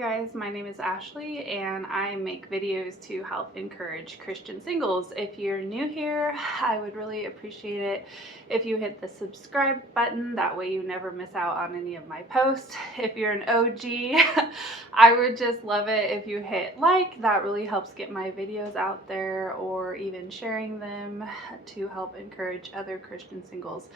guys, my name is Ashley and I make videos to help encourage Christian singles. If you're new here, I would really appreciate it if you hit the subscribe button. That way you never miss out on any of my posts. If you're an OG, I would just love it if you hit like. That really helps get my videos out there, or even sharing them to help encourage other Christian singles.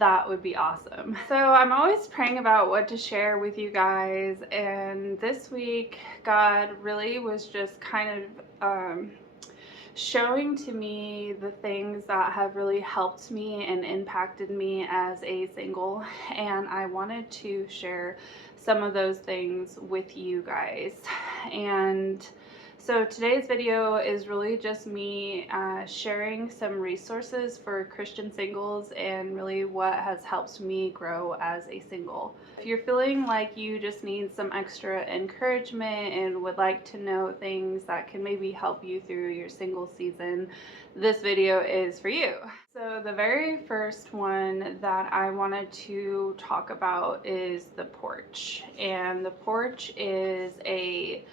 That would be awesome. So I'm always praying about what to share with you guys, and this week God really was just kind of showing to me the things that have really helped me and impacted me as a single, and I wanted to share some of those things with you guys. And so today's video is really just me sharing some resources for Christian singles and really what has helped me grow as a single. If you're feeling like you just need some extra encouragement and would like to know things that can maybe help you through your single season, this video is for you. So the very first one that I wanted to talk about is the Porch. And the Porch is a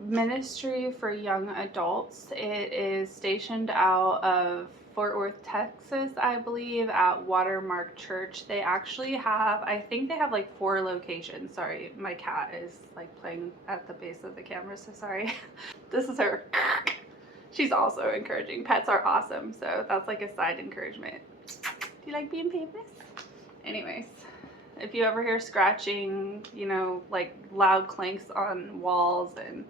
ministry for young adults. It is stationed out of Fort Worth, Texas, I believe, at Watermark Church. They actually have, I think they have like 4 locations. Sorry, my cat is like playing at the base of the camera, so sorry. This is her. She's also encouraging. Pets are awesome, so that's like a side encouragement. Do you like being famous? Anyways. If you ever hear scratching, you know, like loud clanks on walls and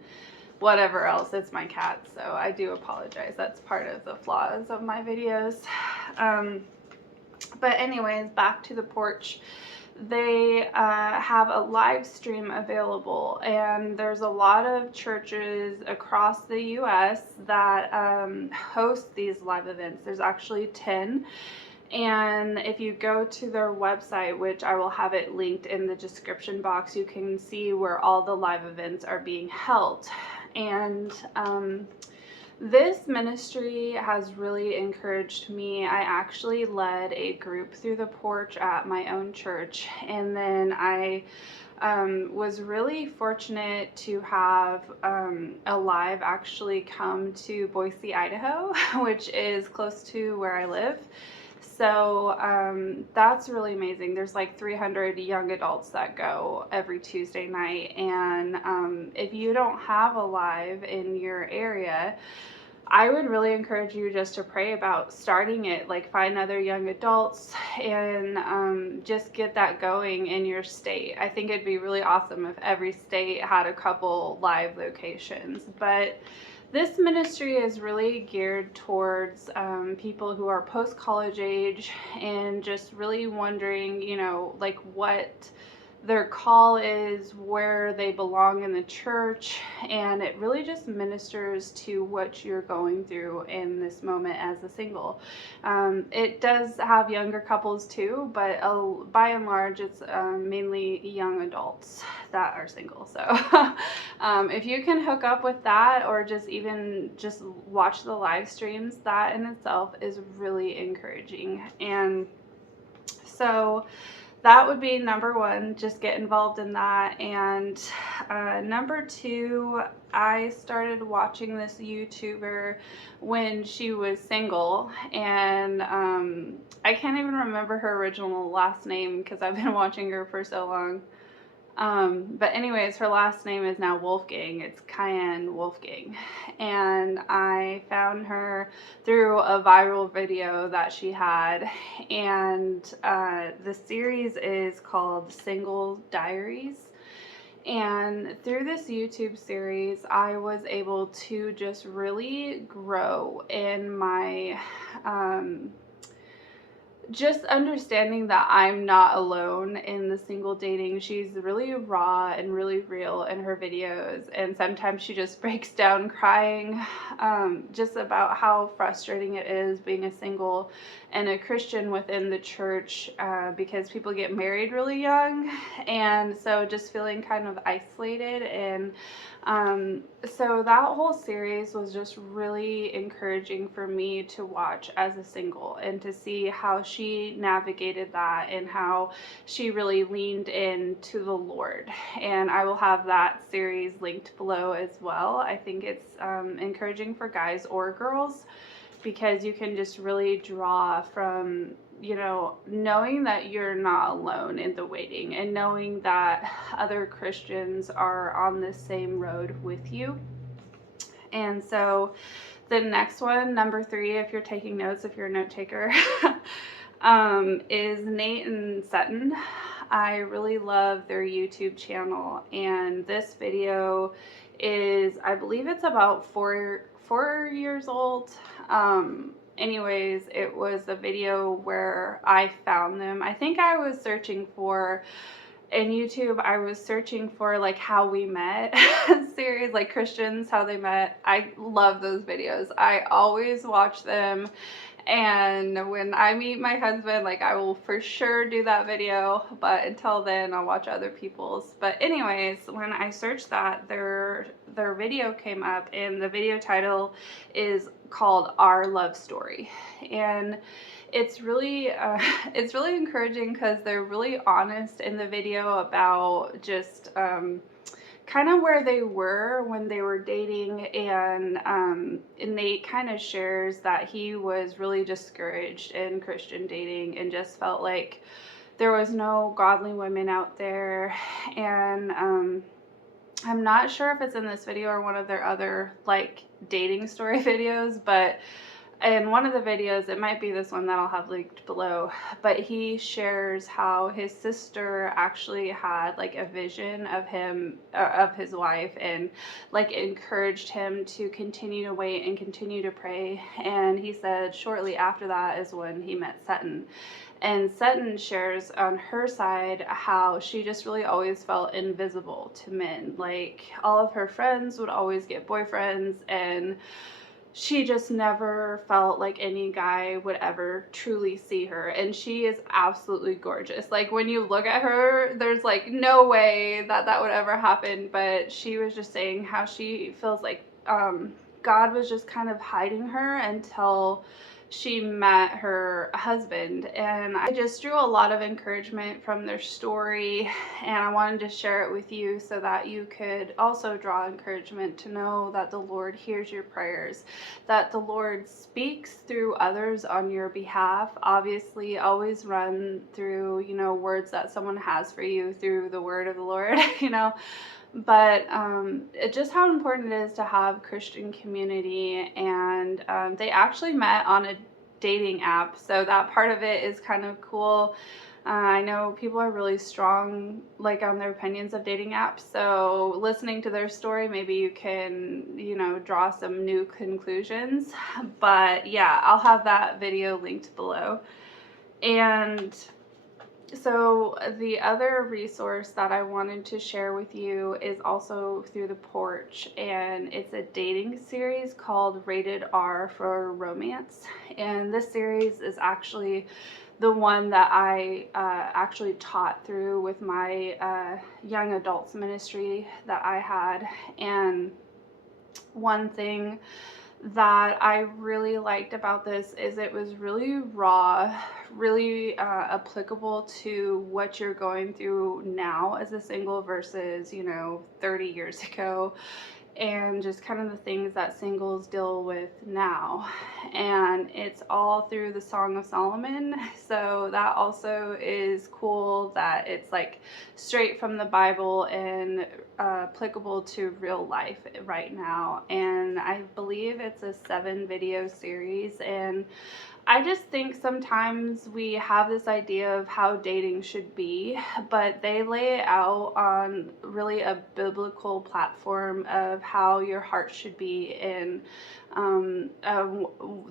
whatever else, it's my cat, so I do apologize. That's part of the flaws of my videos. But anyways, back to the Porch. They have a live stream available, and there's a lot of churches across the US that host these live events. There's actually 10. And if you go to their website, which I will have it linked in the description box, you can see where all the live events are being held. And this ministry has really encouraged me. I actually led a group through the Porch at my own church, and then I was really fortunate to have a live actually come to Boise, Idaho, which is close to where I live. So that's really amazing. There's like 300 young adults that go every Tuesday night, and if you don't have a live in your area, I would really encourage you just to pray about starting it. Like, find other young adults and just get that going in your state. I think it'd be really awesome if every state had a couple live locations. But this ministry is really geared towards people who are post-college age and just really wondering, you know, like what their call is, where they belong in the church, and it really just ministers to what you're going through in this moment as a single. It does have younger couples too, but by and large it's mainly young adults that are single. So if you can hook up with that, or just even just watch the live streams, that in itself is really encouraging. And so that would be number one, just get involved in that. And number 2, I started watching this YouTuber when she was single, and I can't even remember her original last name because I've been watching her for so long. But anyways, her last name is now Wolfgang. It's Kian Wolfgang. And I found her through a viral video that she had. And the series is called Single Diaries. And through this YouTube series, I was able to just really grow in my just understanding that I'm not alone in the single dating. She's really raw and really real in her videos, and sometimes she just breaks down crying just about how frustrating it is being a single and a Christian within the church, because people get married really young, and so just feeling kind of isolated. And so that whole series was just really encouraging for me to watch as a single, and to see how she navigated that and how she really leaned into the Lord. And I will have that series linked below as well. I think it's encouraging for guys or girls, because you can just really draw from, knowing that you're not alone in the waiting, and knowing that other Christians are on the same road with you. And so the next one, number 3, if you're taking notes, if you're a note taker, is Nate and Sutton. I really love their YouTube channel, and this video is, I believe it's about four years old. Anyways, it was a video where I found them. I think I was searching for, in YouTube, I was searching for like how we met series, like Christians, how they met. I love those videos. I always watch them. And when I meet my husband, like, I will for sure do that video, but until then I'll watch other people's. But anyways, when I searched that, their video came up, and the video title is called Our Love Story. And it's really encouraging, because they're really honest in the video about just kind of where they were when they were dating. And Nate kind of shares that he was really discouraged in Christian dating and just felt like there was no godly women out there. And I'm not sure if it's in this video or one of their other like dating story videos, but in one of the videos, it might be this one that I'll have linked below, but he shares how his sister actually had like a vision of him, of his wife, and like encouraged him to continue to wait and continue to pray. And he said shortly after that is when he met Sutton. And Sutton shares on her side how she just really always felt invisible to men. Like, all of her friends would always get boyfriends, and she just never felt like any guy would ever truly see her. And she is absolutely gorgeous. Like, when you look at her, there's like no way that that would ever happen. But she was just saying how she feels like God was just kind of hiding her until she met her husband. And I just drew a lot of encouragement from their story, and I wanted to share it with you so that you could also draw encouragement to know that the Lord hears your prayers, that the Lord speaks through others on your behalf. Obviously, always run through, words that someone has for you through the word of the Lord, But just how important it is to have Christian community. And they actually met on a dating app, so that part of it is kind of cool. I know people are really strong like on their opinions of dating apps, so listening to their story, maybe you can, draw some new conclusions. But yeah, I'll have that video linked below. And so the other resource that I wanted to share with you is also through the Porch, and it's a dating series called Rated R for Romance. And this series is actually the one that I actually taught through with my young adults ministry that I had. And one thing that I really liked about this is it was really raw, really applicable to what you're going through now as a single versus, 30 years ago, and just kind of the things that singles deal with now. And it's all through the Song of Solomon, so that also is cool that it's like straight from the Bible and applicable to real life right now. And I believe it's a 7-video series, and I just think sometimes we have this idea of how dating should be, but they lay it out on really a biblical platform of how your heart should be. And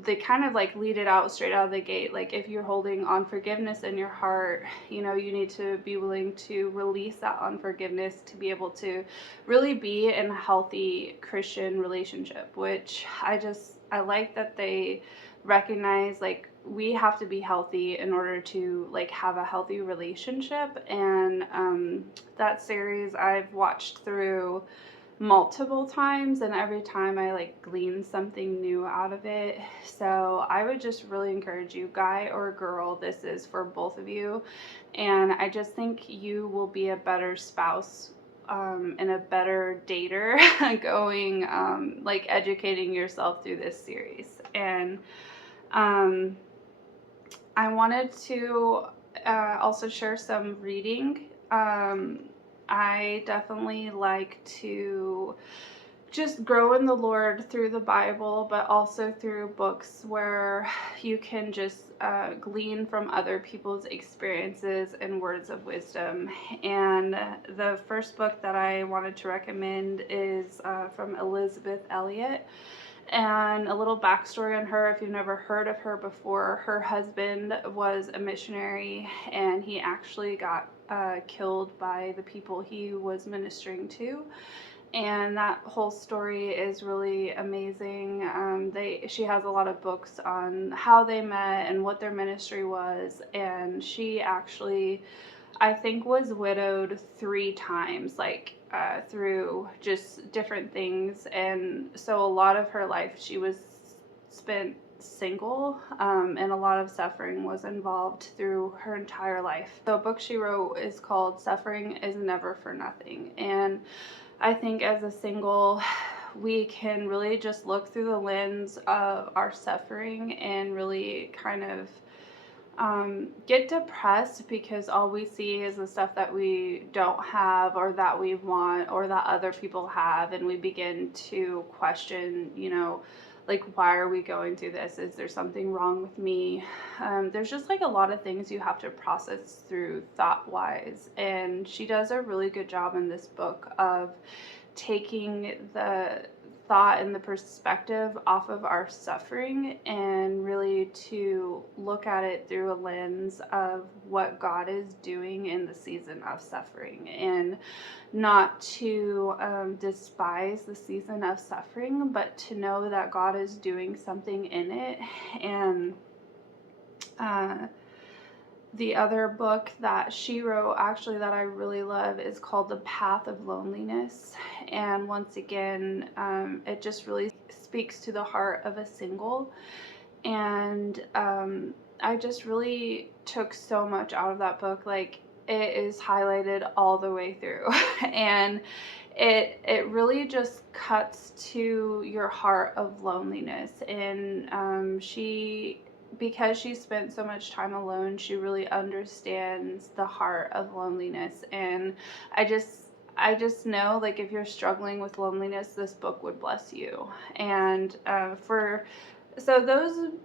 they kind of like lead it out straight out of the gate. Like, if you're holding unforgiveness in your heart, you need to be willing to release that unforgiveness to be able to really be in a healthy Christian relationship, which I like that they recognize, like, we have to be healthy in order to like have a healthy relationship. And that series I've watched through multiple times, and every time I like glean something new out of it. So I would just really encourage you, guy or girl, this is for both of you. And I just think you will be a better spouse and a better dater going like educating yourself through this series. And I wanted to also share some reading. I definitely like to just grow in the Lord through the Bible, but also through books where you can just glean from other people's experiences and words of wisdom. And the first book that I wanted to recommend is from Elizabeth Elliot. And a little backstory on her, if you've never heard of her before, her husband was a missionary, and he actually got killed by the people he was ministering to. And that whole story is really amazing. She has a lot of books on how they met and what their ministry was, and she actually, I think, was widowed 3 times, like through just different things. And so a lot of her life she was spent single, and a lot of suffering was involved through her entire life. The book she wrote is called Suffering is Never for Nothing. And I think as a single, we can really just look through the lens of our suffering and really kind of get depressed because all we see is the stuff that we don't have or that we want or that other people have, and we begin to question, like, why are we going through this? Is there something wrong with me? There's just like a lot of things you have to process through thought-wise, and she does a really good job in this book of taking the thought and the perspective off of our suffering and really to look at it through a lens of what God is doing in the season of suffering, and not to despise the season of suffering, but to know that God is doing something in it. And the other book that she wrote, actually, that I really love is called The Path of Loneliness. And once again, it just really speaks to the heart of a single. And I just really took so much out of that book. Like, it is highlighted all the way through. And it really just cuts to your heart of loneliness. And because she spent so much time alone, she really understands the heart of loneliness. And I just know, like, if you're struggling with loneliness, this book would bless you. And so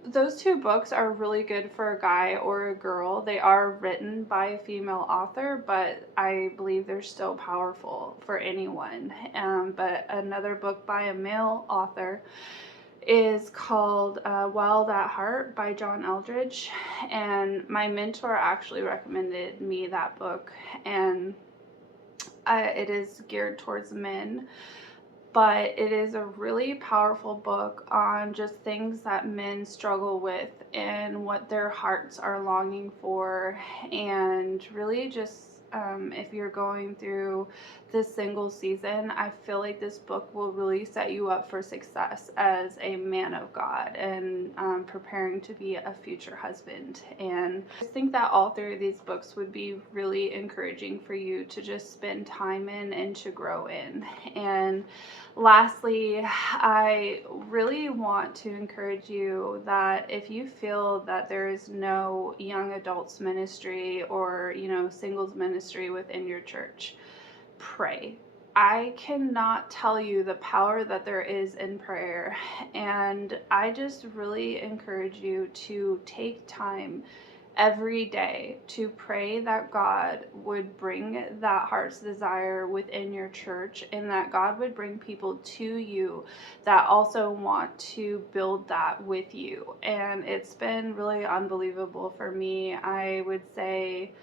those 2 books are really good for a guy or a girl. They are written by a female author, but I believe they're still powerful for anyone. But another book by a male author is called Wild at Heart by John Eldredge, and my mentor actually recommended me that book. And it is geared towards men, but it is a really powerful book on just things that men struggle with and what their hearts are longing for. And really just if you're going through this single season, I feel like this book will really set you up for success as a man of God and preparing to be a future husband. And I just think that all 3 of these books would be really encouraging for you to just spend time in and to grow in. And lastly, I really want to encourage you that if you feel that there is no young adults ministry or, singles ministry within your church, pray. I cannot tell you the power that there is in prayer, and I just really encourage you to take time every day to pray that God would bring that heart's desire within your church, and that God would bring people to you that also want to build that with you. And it's been really unbelievable for me. I would say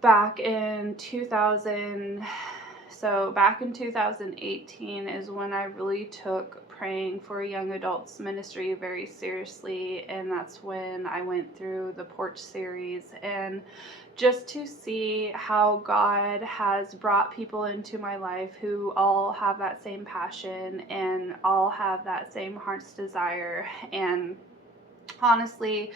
back in 2018 is when I really took praying for young adults ministry very seriously, and that's when I went through the Porch series, and just to see how God has brought people into my life who all have that same passion and all have that same heart's desire. And honestly,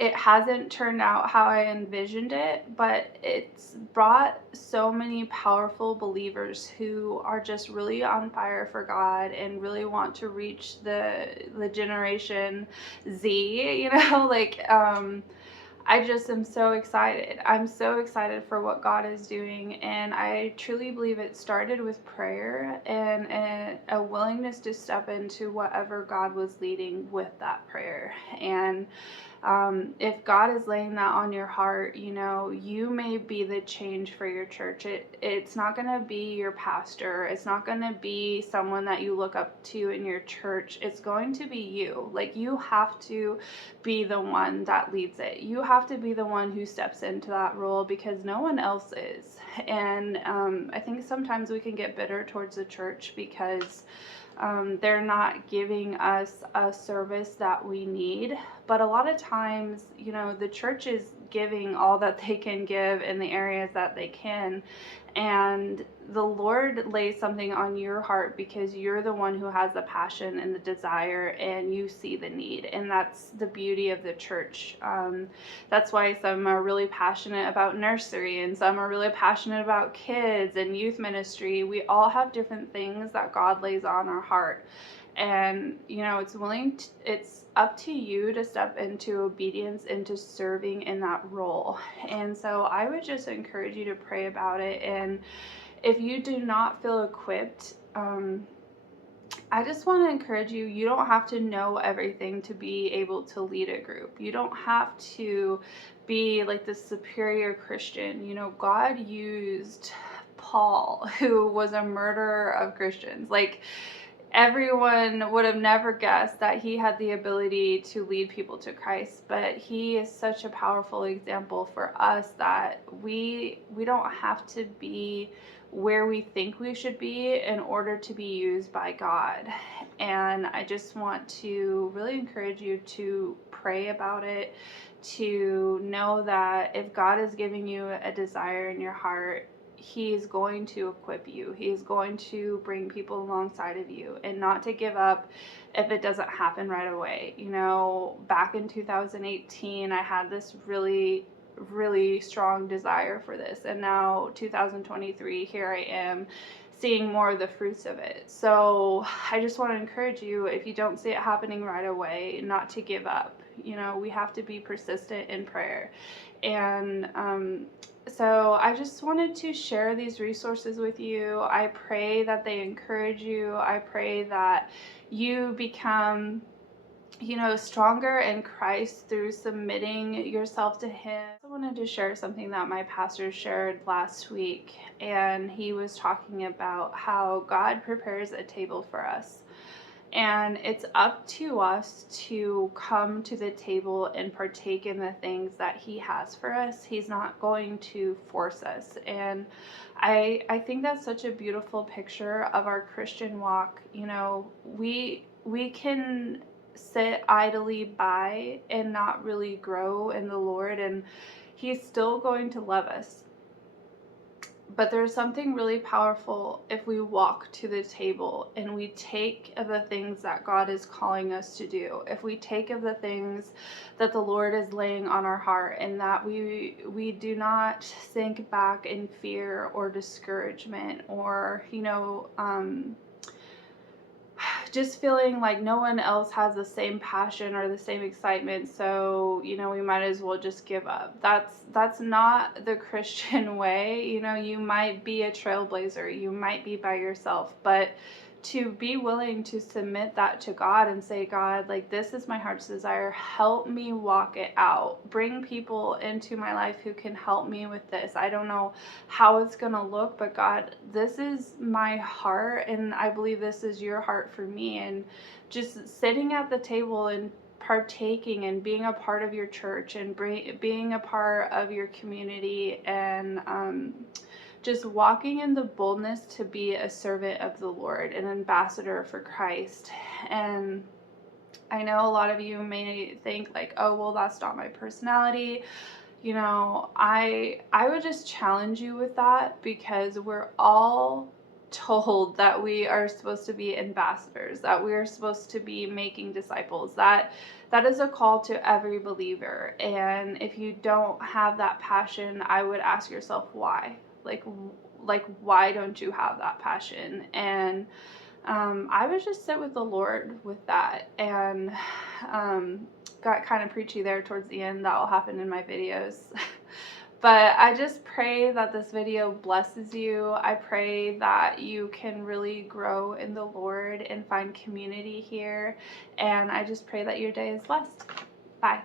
it hasn't turned out how I envisioned it, but it's brought so many powerful believers who are just really on fire for God and really want to reach the generation Z, I just am so excited. I'm so excited for what God is doing, and I truly believe it started with prayer and a willingness to step into whatever God was leading with that prayer. And if God is laying that on your heart, you may be the change for your church. It's not going to be your pastor. It's not going to be someone that you look up to in your church. It's going to be you. Like, you have to be the one that leads it. You have to be the one who steps into that role, because no one else is. And I think sometimes we can get bitter towards the church because they're not giving us a service that we need. But a lot of times, the church is giving all that they can give in the areas that they can. And the Lord lays something on your heart because you're the one who has the passion and the desire, and you see the need. And that's the beauty of the church. That's why some are really passionate about nursery, and some are really passionate about kids and youth ministry. We all have different things that God lays on our heart. And it's up to you to step into obedience, into serving in that role. And so I would just encourage you to pray about it. And if you do not feel equipped, I just want to encourage you, you don't have to know everything to be able to lead a group. You don't have to be like the superior Christian. God used Paul, who was a murderer of Christians. Like, everyone would have never guessed that he had the ability to lead people to Christ, but he is such a powerful example for us that we don't have to be where we think we should be in order to be used by God. And I just want to really encourage you to pray about it, to know that if God is giving you a desire in your heart, He's going to equip you. He's going to bring people alongside of you, and not to give up if it doesn't happen right away. Back in 2018, I had this really, really strong desire for this, and now 2023, here I am seeing more of the fruits of it. So I just want to encourage you, if you don't see it happening right away, not to give up. We have to be persistent in prayer. And so I just wanted to share these resources with you. I pray that they encourage you. I pray that you become, stronger in Christ through submitting yourself to Him. I wanted to share something that my pastor shared last week, and he was talking about how God prepares a table for us. And it's up to us to come to the table and partake in the things that He has for us. He's not going to force us. And I think that's such a beautiful picture of our Christian walk. We can sit idly by and not really grow in the Lord, and He's still going to love us. But there's something really powerful if we walk to the table and we take of the things that God is calling us to do. If we take of the things that the Lord is laying on our heart, and that we do not sink back in fear or discouragement, or just feeling like no one else has the same passion or the same excitement, so we might as well just give up. That's not the Christian way. You might be a trailblazer, you might be by yourself, but to be willing to submit that to God and say, God, like, this is my heart's desire, help me walk it out. Bring people into my life who can help me with this. I don't know how it's going to look, but God, this is my heart, and I believe this is your heart for me. And just sitting at the table and partaking and being a part of your church and being a part of your community, and just walking in the boldness to be a servant of the Lord, an ambassador for Christ. And I know a lot of you may think like, oh, well, that's not my personality. You know, I would just challenge you with that, because we're all told that we are supposed to be ambassadors, that we are supposed to be making disciples. That is a call to every believer. And if you don't have that passion, I would ask yourself why. Like why don't you have that passion? And I would just sit with the Lord with that, and got kind of preachy there towards the end. That will happen in my videos. But I just pray that this video blesses you. I pray that you can really grow in the Lord and find community here. And I just pray that your day is blessed. Bye.